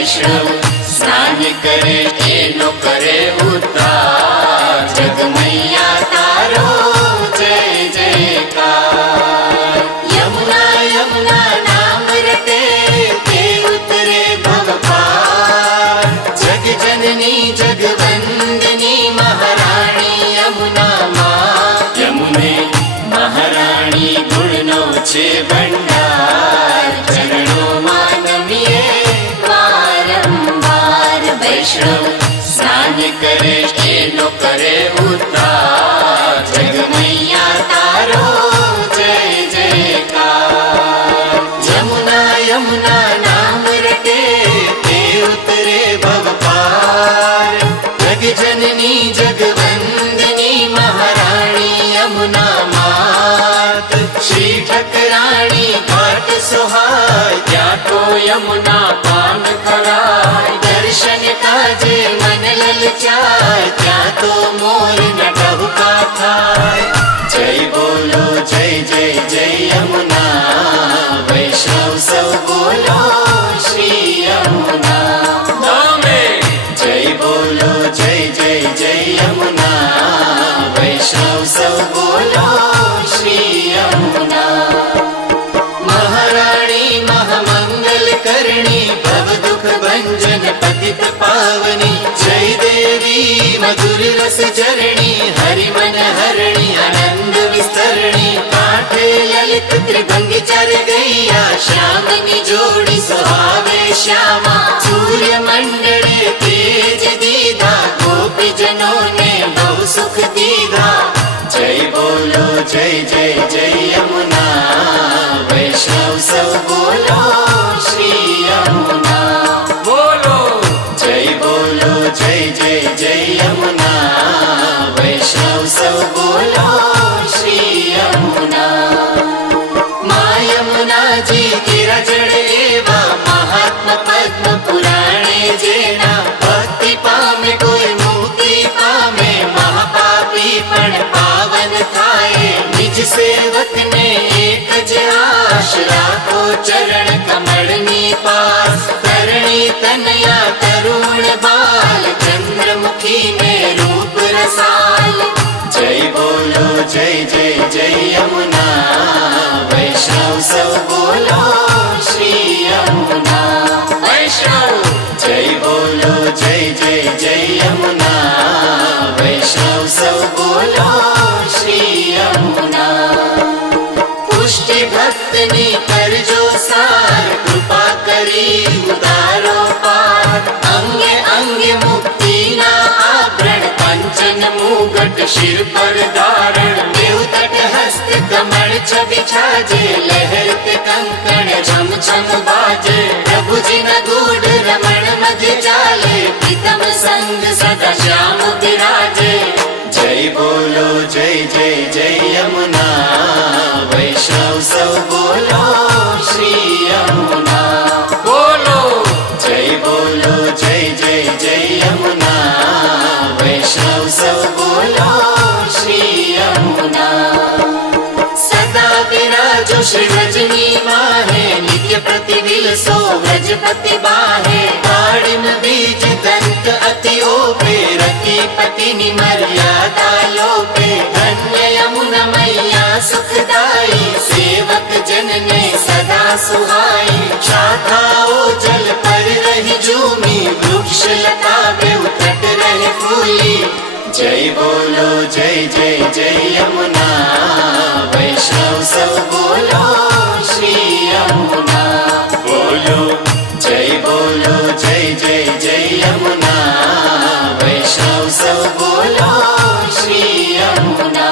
वैष्णव स्नान करे एनो करे उद्धार। जग मैया तारो जय जयकार। यमुना यमुना नाम रटे के उतरे भव पार। जग जननी जगवंदनी महारानी यमुना माँ। यमुने महारानी गुणनो छे भंडार। चरणों માં નમીએ વારંવાર। वैष्णव स्नान करे एनो करे उद्धार। जग मैया तारो जय जयकार। यमुना यमुना नाम रटे ते उतरे भव पार। जग जननी जगवंदनी महारानी यमुना मात। श्री ठकराणी घाट सुहाय क्या तो यमुना पान कराय। दर्शन काजे मन ललचाय क्या तो मोर न डहुका थाय। जय बोलो जय जय जय यमुना। वैष्णव सब बोलो श्री यमुना। जय बोलो जय जय जय यमुना। वैष्णव सब बोलो श्री यमुना। महारानी महामंगल करणी भव दुख भंजन पतित पावनी। जय देवी मधुर रस जरणी हरि मन हरणी आनंद विस्तरणी। पाठे ललित त्रिभंगी चर गैया श्यामनी जोड़ी सुहावे श्यामा। सूर्य मंडले तेज दीदा गोपी जनों ने बहु सुख दीदा। जय बोलो जय जय जय यमुना। वैष्णव सब बोलो श्री यमुना। बोलो जय बोलो जय जय जय यमुना। वैष्णव सब बोलो श्री यमुना। माँ यमुना जी गिरा जड़े एवा महात्मा पद्म पुराणे जेना। भक्ति पामे कोई मुक्ति पामे महापापी पण पावन थाये। निज सेवक ने एक ज आश राखो चरण कमलनी पास। करणी तनया तरुण बाल चंद्रमुखी ने रूप रसाल। जय बोलो जय जय जय यमुना। वैष्णव सब बोलो श्री यमुना। वैष्णव जय बोलो जय जय जय यमुना। वैष्णव सब बोलो श्री यमुना। पुष्टि भक्तनी कर जो सार कृपा करी उदारो पार। अंगे अंगे मुक्ति ना आभरण कंचन मुगट शिर पर धारण। देव तट हस्त कमल छवि छाजे लहरते कंकण छम छम बाजे। प्रभु जी न गूढ़ रमण मध्य जाले प्रीतम संग सदा श्याम विराजे। जय बोलो जय जय जय यमुना। वैष्णव सब बोलो श्री यमुना। बोलो जय बोलो जय जय जय यमुना। वैष्णव सब बोलो श्री यमुना। सदा विराजो श्री रजनी माहे नित्य प्रतिबिल सो व्रजपति बाहे। ताड़िम बीज दंत अति ओपे रति पतिनि मर्यादा लोपे। धन्य यमुना मैया सुखदाई सेवक जन ने सदा सुहाई। शाखाओ जल पर रही झूमी वृक्ष लता बेउ तट रहे फूली। जय बोलो जय जय जय यमुना। वैष्णव सब बोलो श्री यमुना। बोलो जय बोलो जय जय जय यमुना। वैष्णव सब बोलो श्री यमुना।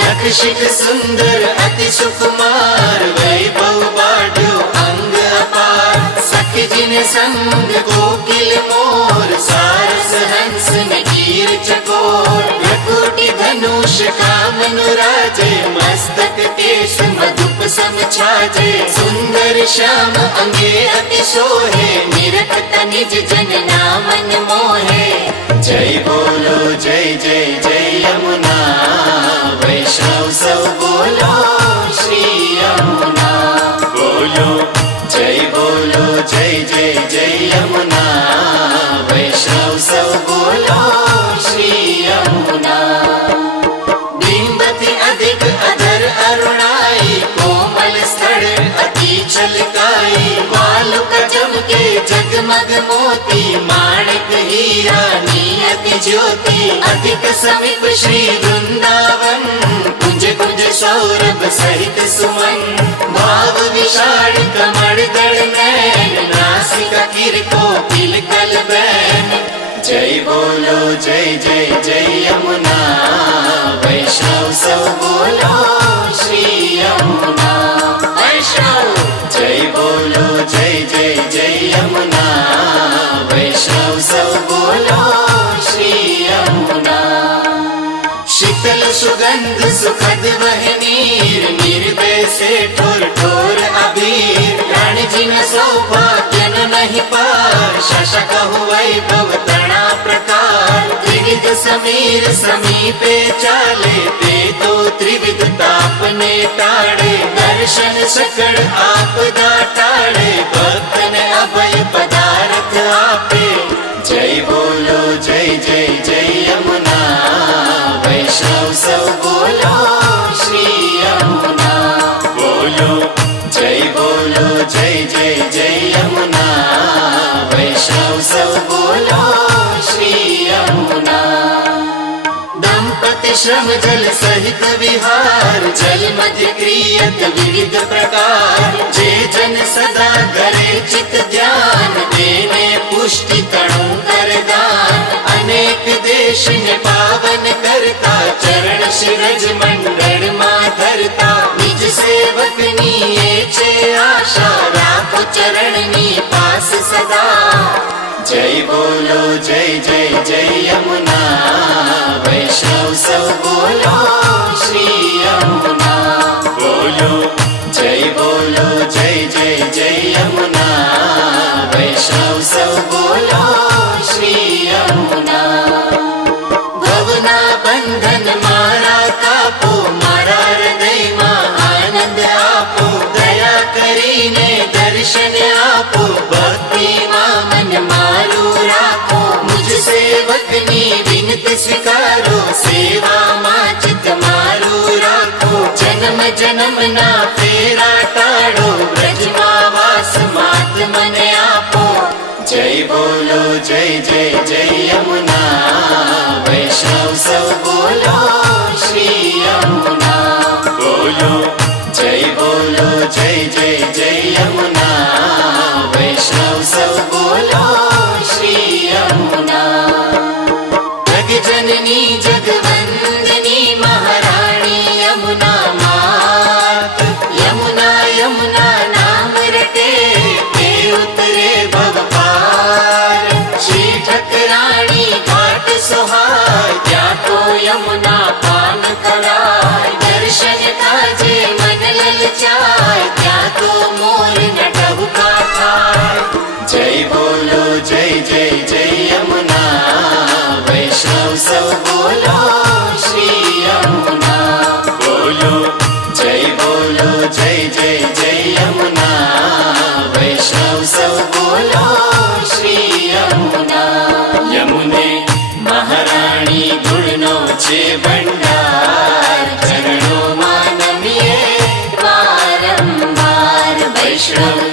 नखशिख सुंदर अति सुकुमार वैभव बाढ़ो अंग अपार। सखी जिन संग कोकिल मोर सारस हंस नगीर चकोर। भ्रकुटी धनुष कामनुराजे मस्तक केश मधुप सम छाजे। सुंदर श्याम अंगे अति सोहे निरखत निज जन नामन मोहे। जय बोलो जय जय जय यमुना। वैष्णव सब बोलो श्री यमुना। बोलो जय जय जय जगमग मोती माणिक हीरा नियत ज्योति अधिक समीप श्री वृंदावन कुंज कुंज सौरभ सहित सुमन भाव विशाल कमल दल नैन नासिका किरको तिल कल बैन जय बोलो जय जय जय यमुना वैष्णव सब बोलो श्री यमुना वैष्णव जय बोलो जय जय जय यमुना वैष्णव सब बोलो श्री यमुना शीतल सुगंध सुखद वह नीर निर्भय से ठोर ठोर अबीर रानी जी न सौभाग्य न नहीं पार शशक वैभव तना प्रकार त्रिविध समीर समीपे चाले ते तो त्रिविध ताप ने टाड़े दर्शन सकड़ आपदा टाड़े भक्त ने अभय पदार्थ आपे जय बोलो जय जय जय यमुना वैष्णव सब बोलो श्री यमुना बोलो जय जय जय यमुना वैष्णव सब बोलो श्री यमुना दंपति श्रम जल सहित विहार जल मध्य क्रियत विविध प्रकार जे जन सदा करे चित ध्यान देने पुष्टि तणु कर दान अनेक देश ने पावन करता चरण शिरज मंडल मां धरता निज सेवक नीए छे आशा राखो चरण नी पास सदा जय बोलो जय जय जय यमुना वैष्णव सब बोलो श्री यमुना बोलो जय जय जय यमुना वैष्णव सब बोलो श्री यमुना भवना बंधन मारा कापो मारा हृदय में आनंद आपो दया करीने दर्शन आपो भक्ति मां मन मारू राखो मुझ सेवकनी विनती स्वीकारो सेवा मां चित मारू राखो जन्म जन्म ना फेरा टाड़ो ब्रज मां वास मात मन आपो जय बोलो जय जय जय यमुना वैष्णव सब बोलो श्री यमुना बोलो जय जय जय यमुना वैष्णव सब बोलो श्री यमुना जग जननी जगवंदनी महारानी यमुना मात यमुना यमुना नाम रटे ते उतरे भव पार श्री ठकरानी घाट सुहाय त्या तो यमुना पान कराय दर्शन काजे मन ललचाय त्या तो मोर न डबका खाय जय बोलो जय जय जय यमुना वैष्णव सब बोलो श्री यमुना बोलो जय जय जय यमुना वैष्णव सब बोलो श्री यमुना यमुने महारानी गुणनो छे भंडार चरणों मां नमिए वारंवार वैष्णव